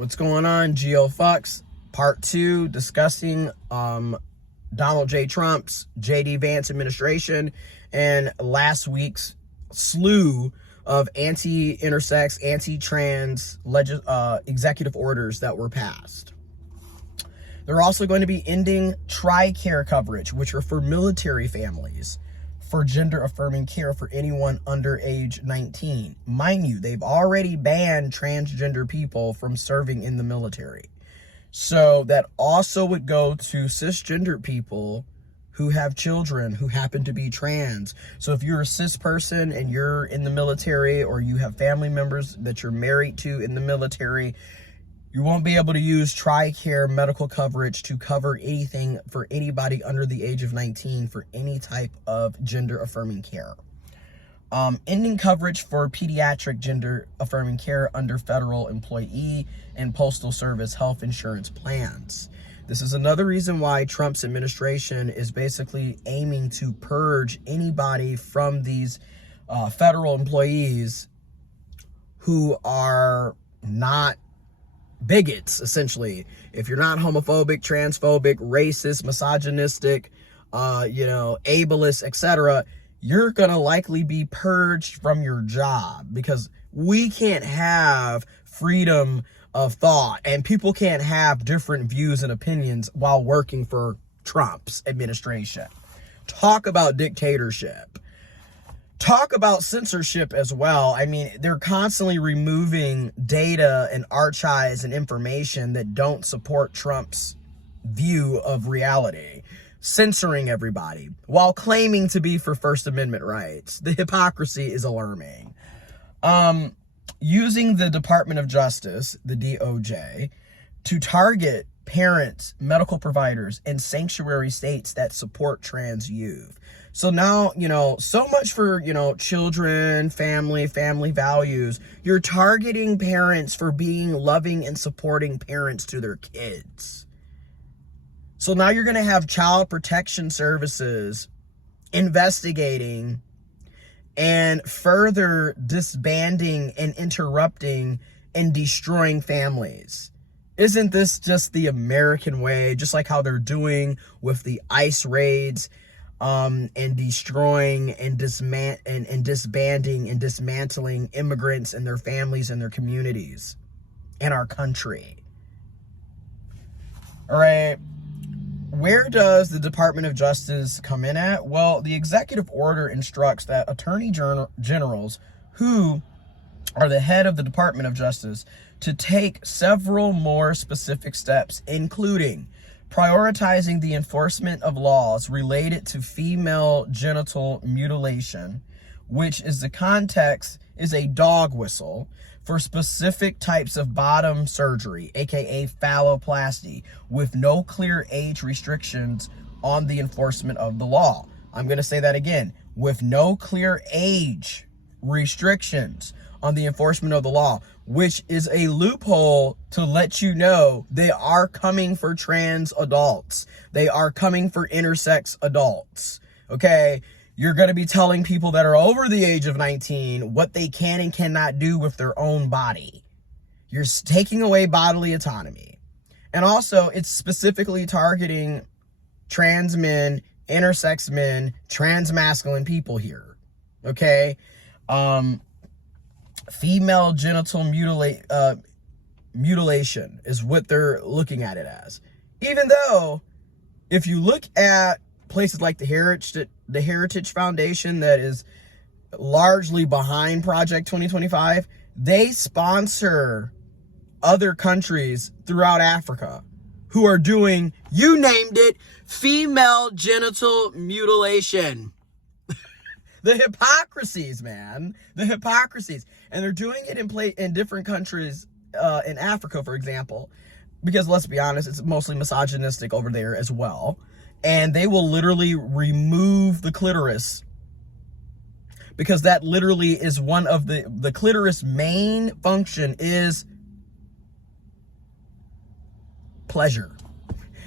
What's going on, Geo Fucks? Part 2, discussing Donald J. Trump's J.D. Vance administration and last week's slew of anti-intersex, anti-trans executive orders that were passed. They're also going to be ending TRICARE coverage, which are for military families, for gender-affirming care for anyone under age 19. Mind you, they've already banned transgender people from serving in the military. So that also would go to cisgender people who have children who happen to be trans. So if you're a cis person and you're in the military, or you have family members that you're married to in the military, you won't be able to use TRICARE medical coverage to cover anything for anybody under the age of 19 for any type of gender-affirming care. Ending coverage for pediatric gender-affirming care under federal employee and postal service health insurance plans. This is another reason why Trump's administration is basically aiming to purge anybody from these federal employees who are not bigots, essentially. If you're not homophobic, transphobic, racist, misogynistic, ableist, etc., you're gonna likely be purged from your job, because we can't have freedom of thought and people can't have different views and opinions while working for Trump's administration. Talk about dictatorship. Talk about censorship as well. I mean, they're constantly removing data and archives and information that don't support Trump's view of reality, censoring everybody while claiming to be for First Amendment rights. The hypocrisy is alarming. Using the Department of Justice, the DOJ, to target parents, medical providers, and sanctuary states that support trans youth. So now, so much for, children, family values. You're targeting parents for being loving and supporting parents to their kids. So now you're going to have child protection services investigating and further disbanding and interrupting and destroying families. Isn't this just the American way? Just like how they're doing with the ICE raids, and destroying and disbanding and dismantling immigrants and their families and their communities and our country. All right. Where does the Department of Justice come in at? Well, the executive order instructs that attorney generals, who are the head of the Department of Justice, to take several more specific steps, including prioritizing the enforcement of laws related to female genital mutilation, which is the context is a dog whistle for specific types of bottom surgery, aka phalloplasty, with no clear age restrictions on the enforcement of the law. I'm going to say that again, with no clear age restrictions on the enforcement of the law, which is a loophole to let you know they are coming for trans adults. They are coming for intersex adults. Okay? You're going to be telling people that are over the age of 19 what they can and cannot do with their own body. You're taking away bodily autonomy. And also, it's specifically targeting trans men, intersex men, trans masculine people here. Okay? Female genital mutilation is what they're looking at it as. Even though, if you look at places like the Heritage Foundation, that is largely behind Project 2025, they sponsor other countries throughout Africa who are doing, you named it, female genital mutilation. The hypocrisies, man. The hypocrisies. And they're doing it in different countries, in Africa, for example, because let's be honest, it's mostly misogynistic over there as well. And they will literally remove the clitoris, because that literally is one of the clitoris main function is pleasure.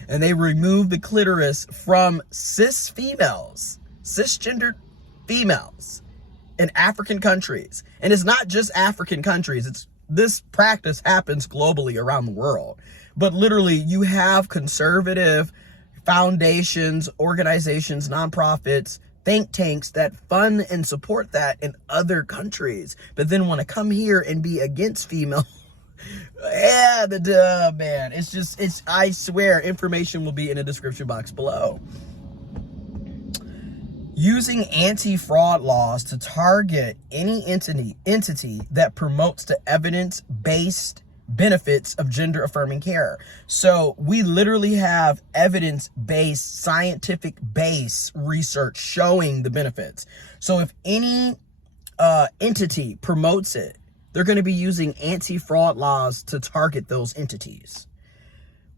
And they remove the clitoris from cisgender females in African countries. And it's not just African countries, it's this practice happens globally around the world. But literally, you have conservative foundations, organizations, nonprofits, think tanks that fund and support that in other countries, but then want to come here and be against female. Yeah, man. I swear, information will be in the description box below. Using anti-fraud laws to target any entity that promotes the evidence-based benefits of gender-affirming care. So we literally have evidence-based, scientific-based research showing the benefits. So if any entity promotes it, they're going to be using anti-fraud laws to target those entities.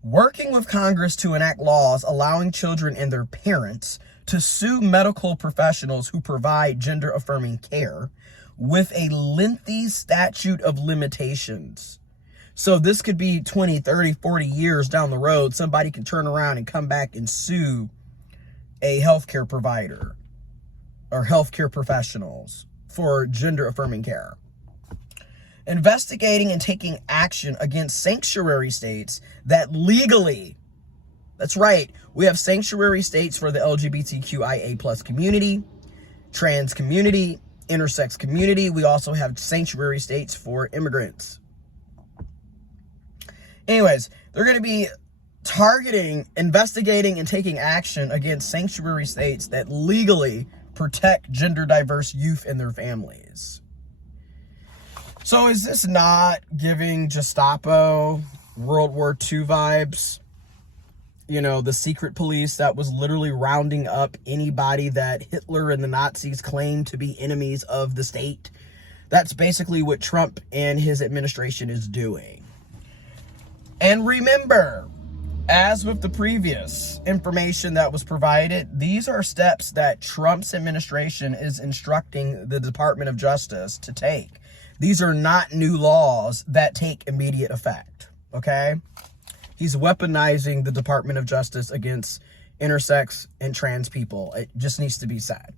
Working with Congress to enact laws allowing children and their parents to sue medical professionals who provide gender-affirming care with a lengthy statute of limitations. So this could be 20, 30, 40 years down the road. Somebody can turn around and come back and sue a healthcare provider or healthcare professionals for gender-affirming care. Investigating and taking action against sanctuary states that legally, that's right, we have sanctuary states for the LGBTQIA plus community, trans community, intersex community. We also have sanctuary states for immigrants. Anyways, they're going to be targeting, investigating, and taking action against sanctuary states that legally protect gender diverse youth and their families. So is this not giving Gestapo, World War II vibes? You know, the secret police that was literally rounding up anybody that Hitler and the Nazis claimed to be enemies of the state. That's basically what Trump and his administration is doing. And remember, as with the previous information that was provided, these are steps that Trump's administration is instructing the Department of Justice to take. These are not new laws that take immediate effect, okay? He's weaponizing the Department of Justice against intersex and trans people. It just needs to be said.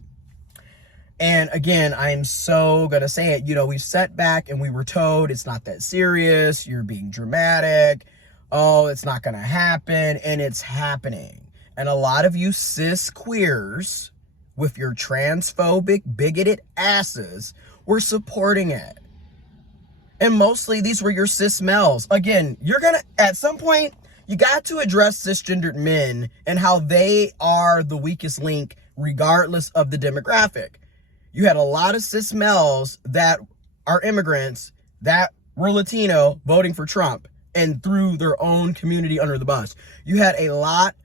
And again, I am so going to say it. You know, we sat back and we were told it's not that serious. You're being dramatic. Oh, it's not going to happen. And it's happening. And a lot of you cis queers with your transphobic, bigoted asses were supporting it. And mostly these were your cis males. Again, you're going to, at some point, you got to address cisgendered men and how they are the weakest link regardless of the demographic. You had a lot of cis males that are immigrants that were Latino voting for Trump and threw their own community under the bus. You had a lot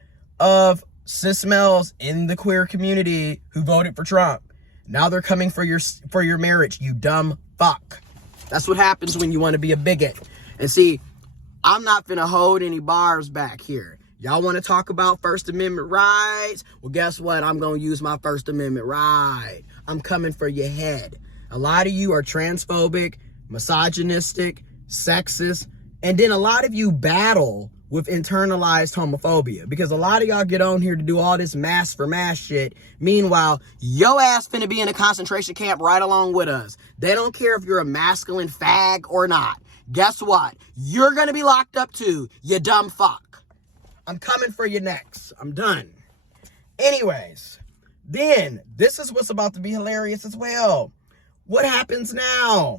of cis males in the queer community who voted for Trump. Now they're coming for your marriage, you dumb fuck. That's what happens when you want to be a bigot. And see, I'm not finna hold any bars back here. Y'all want to talk about First Amendment rights? Well, guess what? I'm going to use my First Amendment right. I'm coming for your head. A lot of you are transphobic, misogynistic, sexist, and then a lot of you battle with internalized homophobia because a lot of y'all get on here to do all this mask for mask shit. Meanwhile, yo ass finna be in a concentration camp right along with us. They don't care if you're a masculine fag or not. Guess what? You're gonna be locked up too, you dumb fuck. I'm coming for you next. I'm done. Anyways, then this is what's about to be hilarious as well. What happens now?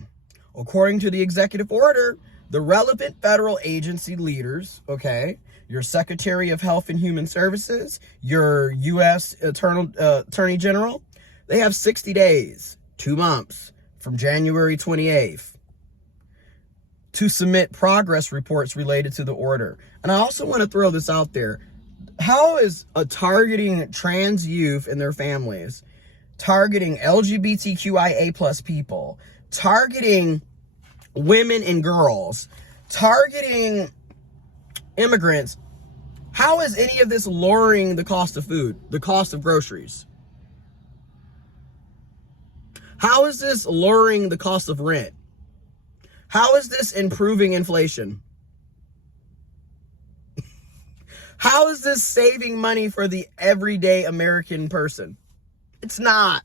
According to the executive order, the relevant federal agency leaders, okay, your Secretary of Health and Human Services, your U.S. Attorney General, they have 60 days, 2 months, from January 28th to submit progress reports related to the order. And I also want to throw this out there. How is targeting trans youth and their families, targeting LGBTQIA plus people, targeting women and girls, targeting immigrants, how is any of this lowering the cost of food, the cost of groceries? How is this lowering the cost of rent? How is this improving inflation? How is this saving money for the everyday American person? It's not.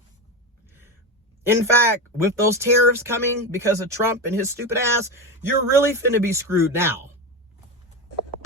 In fact, with those tariffs coming because of Trump and his stupid ass, you're really finna be screwed now.